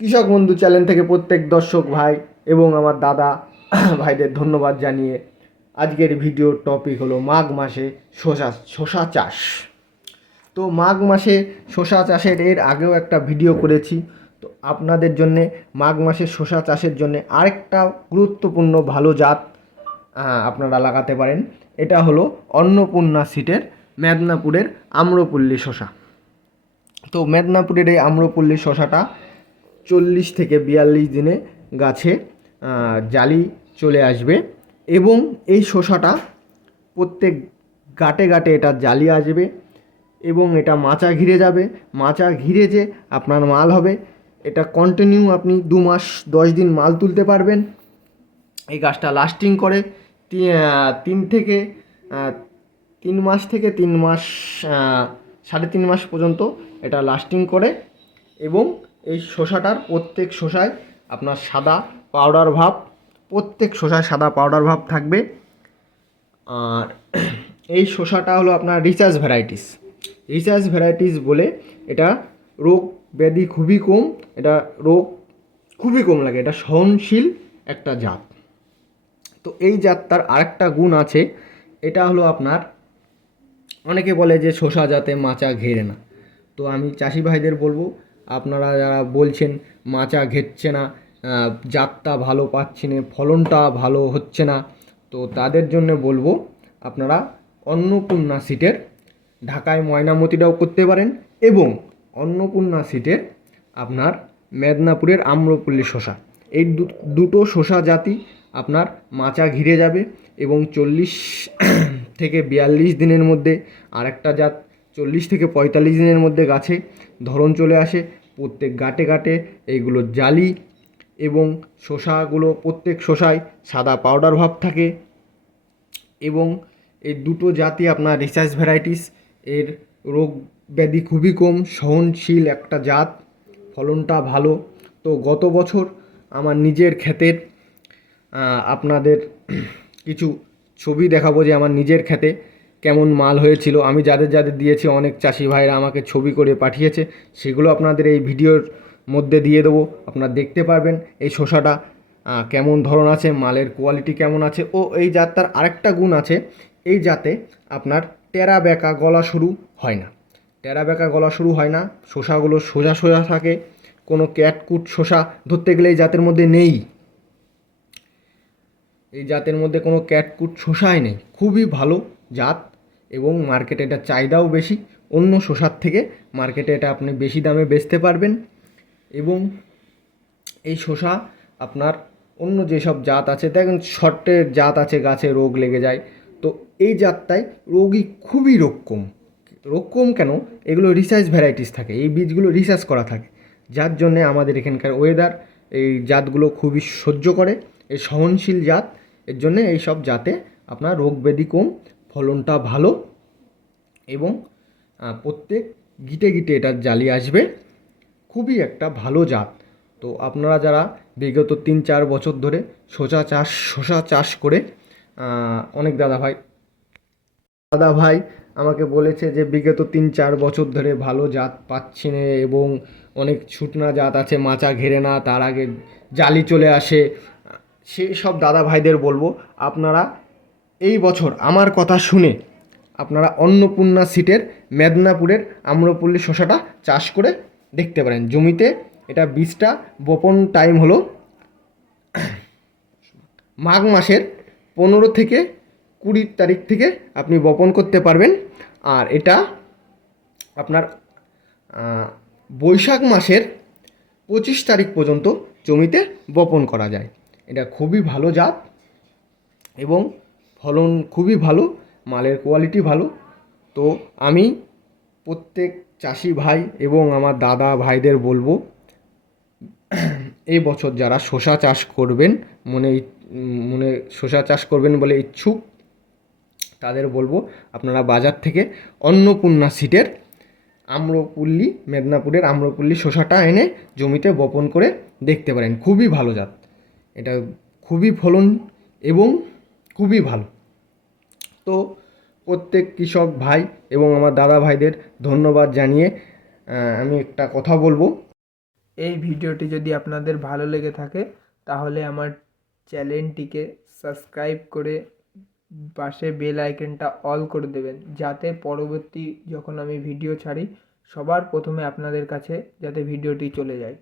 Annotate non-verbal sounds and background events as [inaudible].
কৃষক বন্ধু চ্যানেল থেকে প্রত্যেক দর্শক ভাই এবং আমার দাদা [clears throat] ভাইদের ধন্যবাদ জানিয়ে আজকের ভিডিওর টপিক হলো মাঘ মাসে শসা শশা চাষ। তো মাঘ মাসে শসা চাষের এর আগেও একটা ভিডিও করেছি। তো আপনাদের জন্যে মাঘ মাসে শশা চাষের জন্য আরেকটা গুরুত্বপূর্ণ ভালো জাত আপনারা লাগাতে পারেন। এটা হলো অন্নপূর্ণা সিটের মেদিনীপুরের আম্রপল্লী শসা। তো মেদিনীপুরের এই আম্রপল্লী শশাটা চল্লিশ থেকে বিয়াল্লিশ দিনে গাছে জালি চলে আসবে এবং এই শশাটা প্রত্যেক গাটে গাটে এটা জালি আসবে এবং এটা মাচা ঘিরে যাবে। মাচা ঘিরে যে আপনার মাল হবে, এটা কন্টিনিউ আপনি দু মাস, দশ দিন মাল তুলতে পারবেন। এই গাছটা লাস্টিং করে তিন থেকে তিন মাস থেকে তিন মাস সাড়ে তিন মাস পর্যন্ত এটা লাস্টিং করে এবং এই শসাটার প্রত্যেক শসায় আপনার সাদা পাউডার ভাব, প্রত্যেক শসায় সাদা পাউডার ভাব থাকবে। আর এই শসাটা হলো আপনার রিচার্জ ভ্যারাইটিস। রিচার্জ ভ্যারাইটিস বলে এটা রোগ ব্যাধি খুবই কম, এটা রোগ খুবই কম লাগে, এটা সহনশীল একটা জাত। তো এই জাতটার আরেকটা গুণ আছে, এটা হলো আপনার অনেকে বলে যে শসা যাতে মাচা ঘেরে না। তো আমি চাষি ভাইদের বলব আপনারা যারা বলছেন মাচা ঘেরছে না জাতটা ভালো পাচ্ছি না, ফলনটা ভালো হচ্ছে না, তো তাদের জন্য বলব আপনারা অন্নপূর্ণা সিটের ঢাকায় ময়নামতিটাও করতে পারেন এবং অন্নপূর্ণা সিটের আপনার মেদিনীপুরের আম্রপল্লী শসা। এই দুটো শসা জাতি আপনার মাচা ঘিরে যাবে এবং চল্লিশ [clears throat] থেকে বিয়াল্লিশ দিনের মধ্যে আরেকটা জাত, চল্লিশ থেকে পঁয়তাল্লিশ দিনের মধ্যে গাছে ধরন চলে আসে। প্রত্যেক গাটে গাটে এইগুলো জালি এবং শসাগুলো প্রত্যেক শসায় সাদা পাউডার ভাব থাকে এবং এই দুটো জাতি আপনার রিসার্চ ভ্যারাইটিস এর রোগ ব্যাধি খুবই কম, সহনশীল একটা জাত, ফলনটা ভালো। তো গত বছর আমার নিজের ক্ষেতের আপনাদের কিছু ছবি দেখাবো যে আমার নিজের ক্ষেতে কেমন মাল হয়েছিল, আমি যাদের যাদের দিয়েছি, অনেক চাষি ভাইরা আমাকে ছবি করে পাঠিয়েছে, সেগুলো আপনাদের এই ভিডিওর মধ্যে দিয়ে দেবো। আপনারা দেখতে পারবেন এই শসাটা কেমন ধরন আছে, মালের কোয়ালিটি কেমন আছে, ও এই জাতটার আরেকটা গুণ আছে, এই জাতে আপনার টেরা বেঁকা গলা শুরু হয় না। টেরা বেঁকা গলা শুরু হয় না, শসাগুলো সোজা সোজা থাকে, কোনো ক্যাটকুট শসা ধরতে গেলে এই জাতের মধ্যে নেই। এই জাতের মধ্যে কোনো ক্যাটকুট শসাই নেই, খুবই ভালো জাত। এবং মার্কেটে এটা চাহিদাও বেশি। অন্য শসার থেকে মার্কেটে এটা আপনি বেশি দামে বেচতে পারবেন। এবং এই শসা আপনার অন্য যেসব জাত আছে, দেখেন শর্টের জাত আছে, গাছে রোগ লেগে যায়। তো এই জাতটায় রোগী খুবই রোগ কম। রোগ কম কেন? এগুলো রিসার্চ ভ্যারাইটিস থাকে। এই বীজগুলো রিসার্চ করা থাকে। যার জন্যে আমাদের এখানকার ওয়েদার এই জাতগুলো খুবই সহ্য করে। এই সহনশীল জাত, এর জন্যে এই সব জাতে আপনার রোগ ব্যাধি কম। ফলনটা ভালো এবং প্রত্যেক গিটে গিটে এটা জালি আসবে। খুবই একটা ভালো জাত। তো আপনারা যারা বিগত তিন চার বছর ধরে শসা চাষ শসা চাষ করে অনেক দাদা ভাই দাদা ভাই আমাকে বলেছে যে বিগত তিন চার বছর ধরে ভালো জাত পাচ্ছি না এবং অনেক ছুটনা জাত আছে, মাচা ঘেরে না, তার আগে জালি চলে আসে। সেই সব দাদা ভাইদের বলব, আপনারা এই বছর আমার কথা শুনে আপনারা অন্নপূর্ণা সিটের মেদিনীপুরের আম্রপল্লী শসাটা চাষ করে দেখতে পারেন। জমিতে এটা বীজটা বপন টাইম হলো মাঘ মাসের পনেরো থেকে কুড়ি তারিখ থেকে আপনি বপন করতে পারবেন। আর এটা আপনার বৈশাখ মাসের পঁচিশ তারিখ পর্যন্ত জমিতে বপন করা যায়। এটা খুবই ভালো জাত এবং ফলন খুবই ভালো, মালের কোয়ালিটি ভালো। তো আমি প্রত্যেক চাষি ভাই এবং আমার দাদা ভাইদের বলব, এই বছর যারা শসা চাষ করবেন, মনে মনে শসা চাষ করবেন বলে ইচ্ছুক, তাদের বলব আপনারা বাজার থেকে অন্নপূর্ণা সিটের আম্রপল্লী, মেদিনীপুরের আম্রপল্লী শসাটা এনে জমিতে বপন করে দেখতে পারেন। খুবই ভালো জাত। এটা খুবই ফলন এবং খুবই ভালো। তো প্রত্যেক কৃষক ভাই এবং আমার দাদা ভাইদের ধন্যবাদ জানিয়ে আমি একটা কথা বলব। এই ভিডিওটি যদি আপনাদের ভালো লেগে থাকে, তাহলে আমার চ্যানেলটিকে সাবস্ক্রাইব করে পাশে বেল আইকনটা অল করে দেবেন, যাতে পরবর্তী যখন আমি ভিডিও ছাড়ি, সবার প্রথমে আপনাদের কাছে যাতে ভিডিওটি চলে যায়।